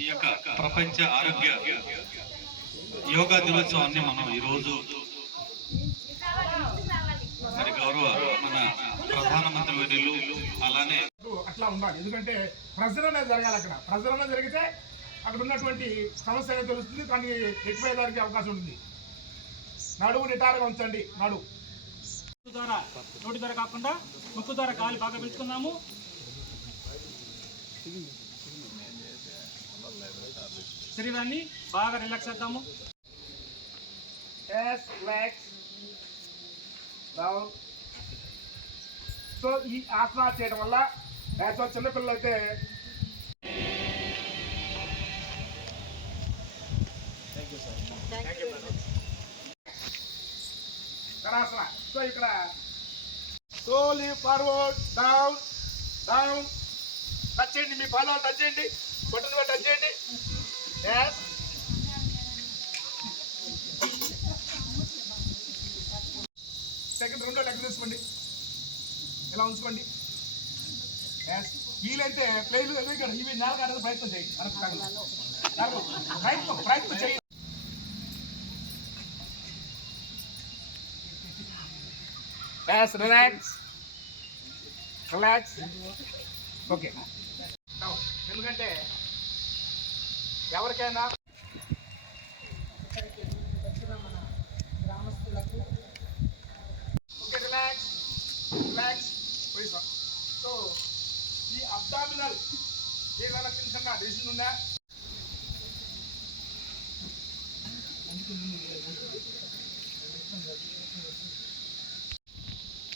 ఈ యొక్క ప్రపంచ ఆరోగ్య యోగా దినోత్సవాన్ని మనం ఈరోజు మరి గౌరవ మన ప్రధానమంత్రి వీరులు అలానే అట్లా ఉండాలి. ఎందుకంటే ప్రజలనే జరగాలి అక్కడ. ప్రజలనే జరిగితే అక్కడ ఉన్నటువంటి సమస్య అనేది తెలుస్తుంది కానీ ఎక్కువ అవకాశం ఉంటుంది. నడువు నిటారుగా ఉంచండి. ముక్కు ద్వారా నోటి ద్వారా కాకుండా ముక్కు ద్వారా గాలి బాగా పీల్చుకుందాము. శరీరాన్ని బాగా రిలాక్స్ చేద్దాము. సో ఈ ఆసనా చేయడం వల్ల యాక్చువల్ చిన్నపిల్లలు అయితే కరాసన సో ఇక్కడ slowly forward down down touch చేయండి మీ పాదాలు టచ్ చేయండి. బొట్టలు టచ్ చేయండి. ఎస్ సెకండ్ రెండో లెక్క తీసుకోండి. ఇలా ఉంచుకోండి. వీలైతే ప్లేన్ ఇక్కడ ఇవి నాలుగు కాడని ప్రయత్నం చేయండి. ప్రయత్నం ప్రయత్నం చేయండి. Yes, relax. Relax. ఓకే ఎందుకంటే ఎవరికైనా ఓకే రిలాక్స్ రిలాక్స్ సో ఈ అబ్డామినల్ ఏదైనా చిన్న చిన్న డిసిషన్ ఉందా?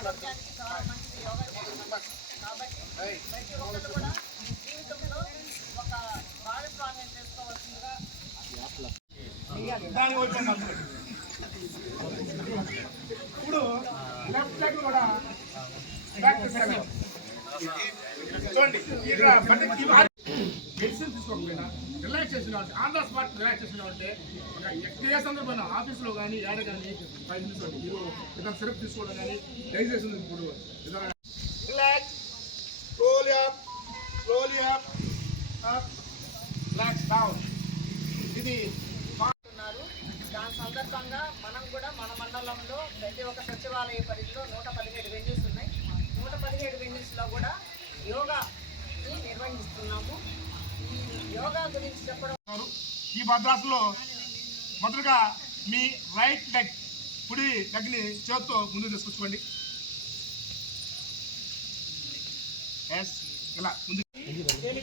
ఆరోగ్యానికి చాలా మంచిది యోగా కాబట్టి ప్రతి ఒక్కరు కూడా జీవితంలో ఒక భాగస్వామ్యం చేసుకోవాల్సిందిగా ఇప్పుడు లెఫ్ట్ లెగ్ కూడా బ్యాక్ చూడండి ఇక్కడ మెడిసిన్ తీసుకోకపోయినా? రిలాక్సేషన్ కావాలి ఆన్ ద స్పాట్ రిలాక్సేషన్ కావాలంటే ఒక ఏ సందర్భంలో ఆఫీస్లో కానీ ఏడ కానీ ఫైవ్ మినిట్స్ ఉంది మీరు ఏదైనా సిరప్ తీసుకోవడం కానీ డైజెషన్ ఇప్పుడు ఏదైనా relax slowly up slowly up relax down ఇది దాని సందర్భంగా మనం కూడా మన మండలంలో ప్రతి ఒక్క సచివాలయ పరిధిలో నూట ఈ భద్రాసనలో మొదటగా మీ రైట్ లెగ్ కుడి లెగ్ని చేత్తో ముందు తీసుకొచ్చుకోండి. ఎస్ ఇలా ముందు.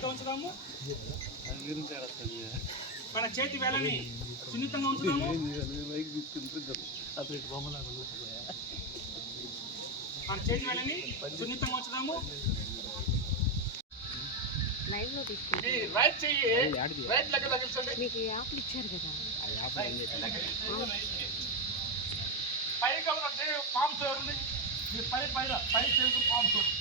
ఉంచుదాము మన చేతి వేలని సున్నితంగా ఉంచుదాము మన చేతి వేలని సున్నితంగా ఉంచుదాము లైవ్లో తీసుకుంటాం. మీకు యాప్లు ఇచ్చారు కదా. పామ్ పై పైన పై తెలుగు పామ్ చూడండి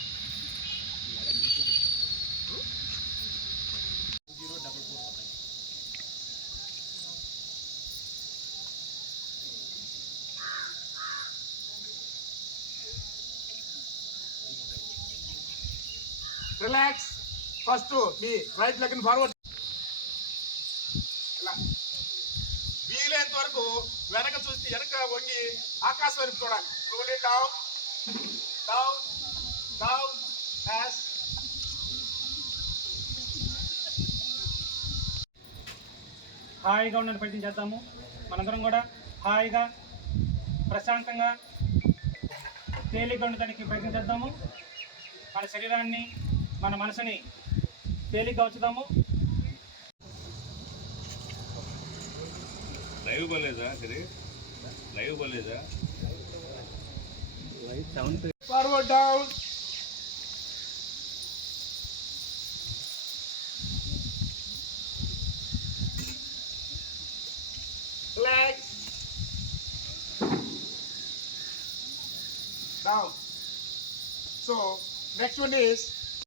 రిలాక్స్ ఫస్ట్ మీ రైట్ లెగ్ ఫార్వర్డ్ ఇలా. వీలైనంత వరకు వెనక చూస్తే వెనక వంగి ఆకాశం వైపు చూడాలి. Slowly down down down as హాయిగా ఉండని ప్రయత్నం చేద్దాము. మనందరం కూడా హాయిగా ప్రశాంతంగా తేలిగ్గా ఉండడానికి ప్రయత్నం చేద్దాము. మన శరీరాన్ని మన మనసుని తేలిగ్గా వచ్చుదాము లైవ్ బలేదా సరే live బలేదా forward down legs. Down. So next one is